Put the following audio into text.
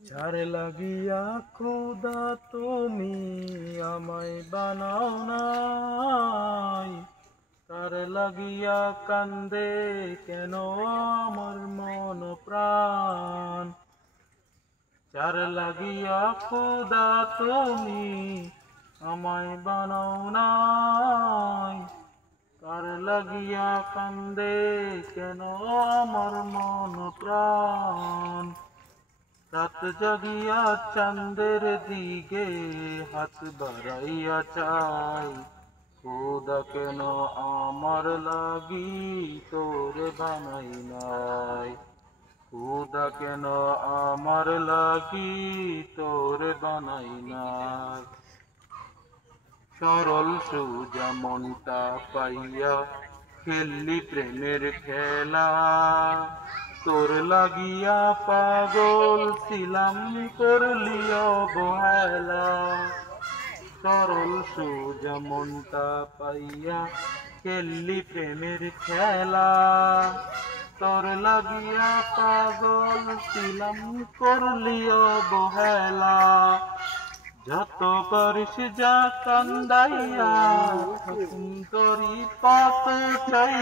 যার লাগিয়া খোদা তুমি আমায় বানাও নাই, তার লাগিয়া কান্দে কেন আমার মন প্রাণ। যার লাগিয়া খোদা তুমি আমায় বানাও নাই, তার লাগিয়া কান্দে কেন আমার মন প্রাণ। রাত জাগিয়া চাঁদের দিকে হাত বাড়াইয়া চাই, খোদা কেন আমার লাগি তোরে বানাই নাই, খোদা কেন আমার লাগি তোরে বানাই নাই। সরল সোজা মনটা পাইয়া খেললি প্রেমের খেলা, তোর লাগিয়া পাগল ছিলাম করলি অবহেলা। সরল সোজা মনটা পাইয়া খেললি প্রেমের খেলা, তোর লাগিয়া পাগল ছিলাম করলি অবহেলা। যত করিস যা কান্দাইয়া হুকুম করি কত চাই,